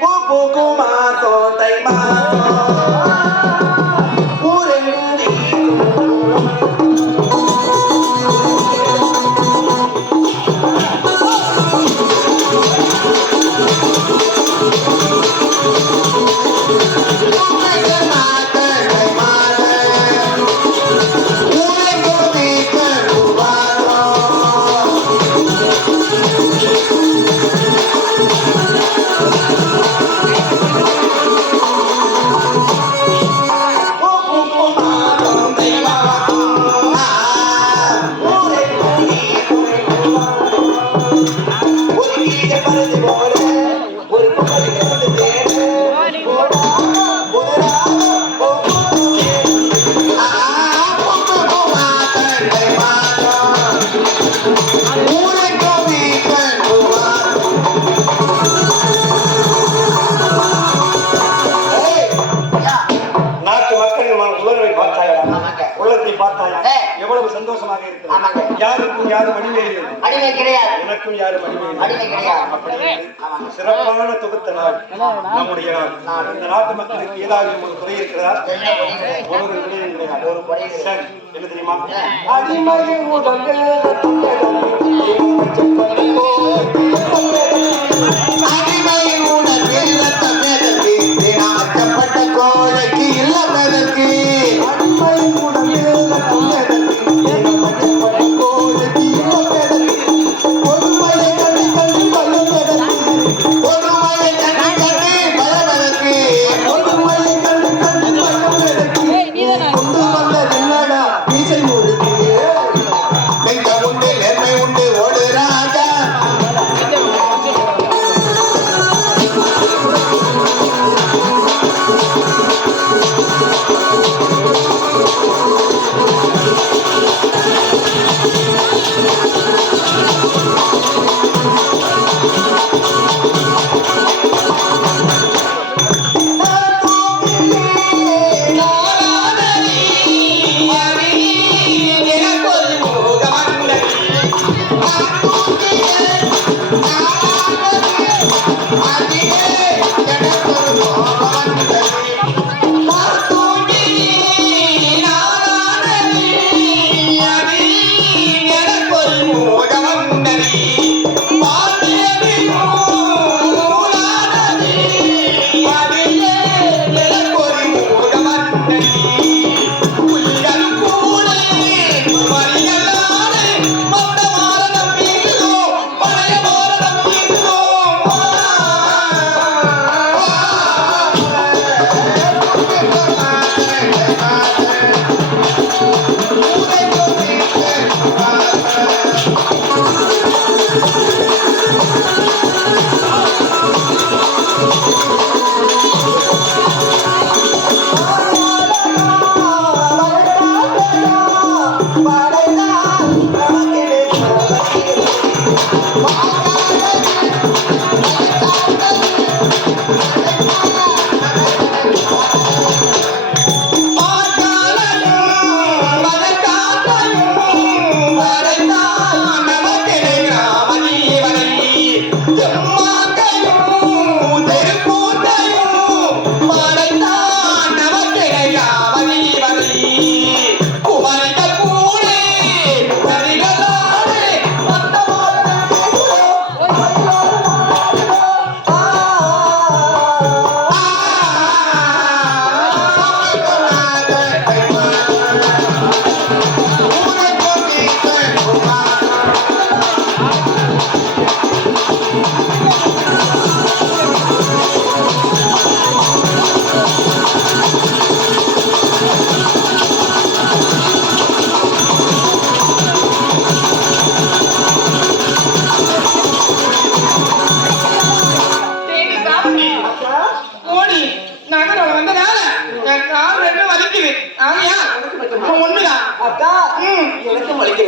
我不顾妈做对吗？அடிமை கிடையாது எனக்கும் யாரும் அடிமை கிடையாது. சிறப்பான தொகுத்த நாள் நம்முடைய நாள் இந்த நாட்டு மக்களுக்கு ஏதாவது ஒரு குறை இருக்கிறதா? ஒரு குறையும் கிடையாது ஒரு குறை. சரி என்ன தெரியுமா அடிமை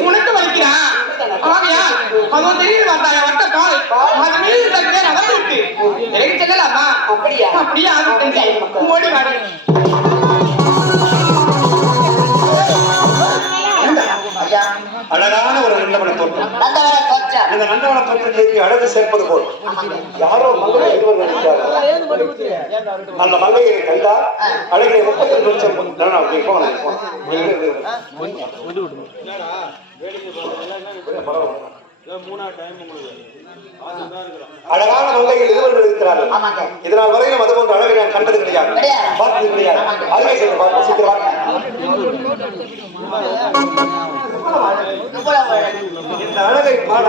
உனக்கு வலிக்கிறா ஆகையா அது தெரியுது பார்த்தாய வட்ட கால் அது மீது தக்கே நடந்து விட்டு எனக்கு செல்லலாமா? அப்படியா? அப்படியா? ஓடி வாடி அழகான ஒரு நந்தவன தோற்றம். இந்த நந்தவன தோற்றத்திற்கு அழகு சேர்ப்பது போல். யாரோ மங்கள இருவர் வருகிறார்கள் நல்ல மங்கையை கண்டா அழகிய முப்பத்தி ரெண்டு போகலாம் அழகான மங்கைகள் இருவர்கள் இருக்கிறார்கள். இதனால் வரையிலும் அது போன்ற அழகை நான் கண்டது கிடையாது. கிடையாது. பார்த்தது கிடையாது அருகே சென்று பார்ப்போம் சீக்கிரம் வாங்க. இவ்வளவு அழகு. இந்த அழகை பாட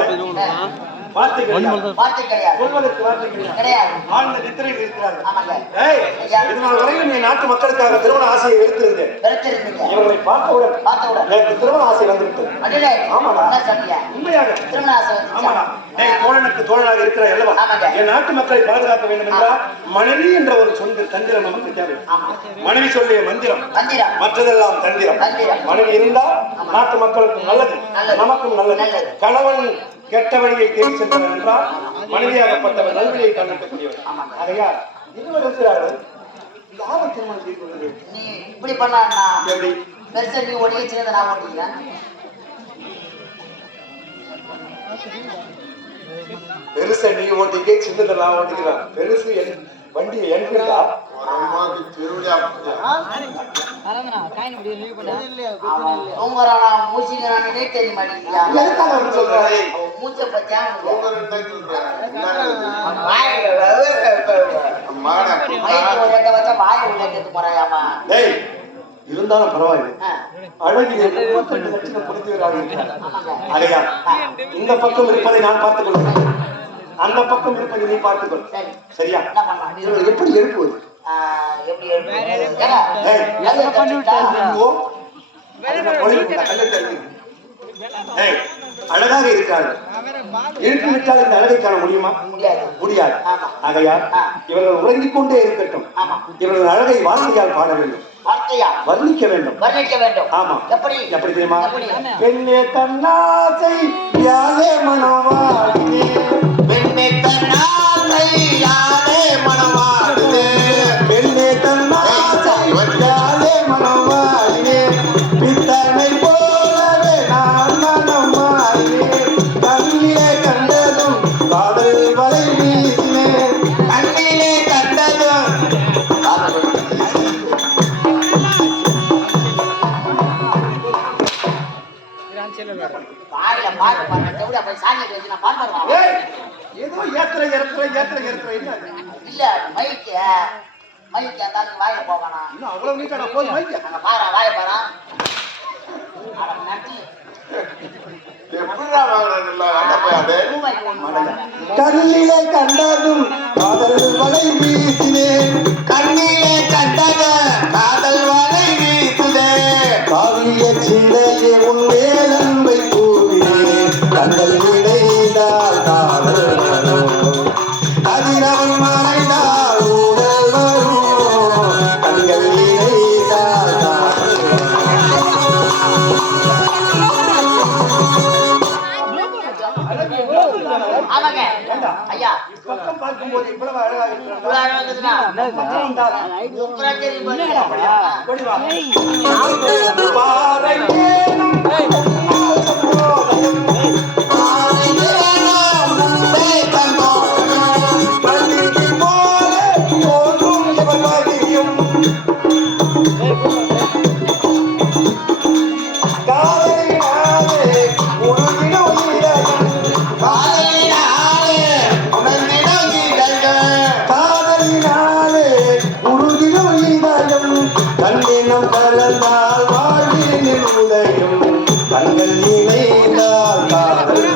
வார்த்தை கிடையாது. வார்த்தை கிடையாது. சொல்வதற்கு வார்த்தை கிடையாது. கிடையாது. ஆழ்ந்த நித்திரையில் இருக்கிறார்கள். ஆமாங்க. ஏய் இதனால் வரையிலும் நீ நாட்டு மக்களுக்காக திருமண ஆசையை எடுத்திருந்தேன் இவர்களை பார்த்தவுடன் பார்த்தவுடன். எனக்கு திருமண ஆசை வந்துவிட்டது. அடிலே ஆமாடா. உண்மையாக. திருமண ஆசை? ஆமாடா. டேய் தோழனுக்கு தோழனாக இருக்கிற அல்லவா. என் நாட்டு மக்களை பாதுகாக்க வேண்டும் என்றால் மனைவி என்ற ஒரு சொந்த தந்திரம் நமக்கு தேவை. மனைவி சொல்லிய மந்திரம். மற்றதெல்லாம் தந்திரம். மனைவி இருந்தால் நாட்டு மக்களுக்கு நல்லது. நமக்கும் நல்லது. கணவன் கெட்ட வழியை தேடி சென்றவர் என்றால் மனைவியாகப்பட்டவர் நல்வழியை கண்டுக்கக்கூடியவர். ஆகையால் இருவர் இருக்கிறார்கள் யாரை திருமணம் செய்து கொள்வது நீ இப்படி பண்ணா எப்படி? பெருசா நீ ஓடிக்க சின்னதை நான் ஓட்டிக்கிறேன் பெருசை நீ ஓட்டிக்க சின்னதை நான் ஓட்டிக்கிறேன் பெருசு என் வண்டியை என்கிட்டா தெரிய மாட்டேங்கிறியா மூச்சை பத்தியா வாய் உள்ள போறாயாமா டேய் இருந்தாலும் பரவாயில்லை. அழகிய முப்பத்தி லட்சம் ஆமாங்க அதையா இந்த பக்கம் இருப்பதை நான் பார்த்துக் கொள்கிறேன் அந்த பக்கம் இருப்பதை நீ பார்த்துக் கொள் சரி. சரியா? எப்படி எழுப்புவது? ஆஹ், எப்படி எழுப்புறது? அழகாக இருக்கிறார்கள். எழுப்பி விட்டால் இந்த அழகை காண முடியுமா? முடியாது. ஆகையால். இவர்கள் உறங்கிக் கொண்டே இருக்கட்டும். இவர்கள் அழகை வார்த்தையால் பாட வேண்டும். வர்ணிக்க வேண்டும். வர்ணிக்க வேண்டும். ஆமா. எப்படி? எப்படி தெரியுமா? பெண்ணே தன்னாசை யாரே மனவாடினே பெண்ணை தன்னாசை யாரே ஏதோ ஏத்திர ஏத்திர என்ன அது? இல்ல மைக்கு மைக்கு ஆளுக்கு வாயில போவானா இன்னும் அவ்வளவு நீட்டாடா போய் மைக்க? அங்க பாரு வாய பாரு கண்ணிலே கண்டதும் காதல் வலை வீசினேன். கண்ணிலே பக்கம் பார்க்கும்போது இவ்வளவு அழகாக பாருங்க. பாறை ஆனால் வாழ்வினில் உதயம். தங்கள் நினைந்தால் காதல்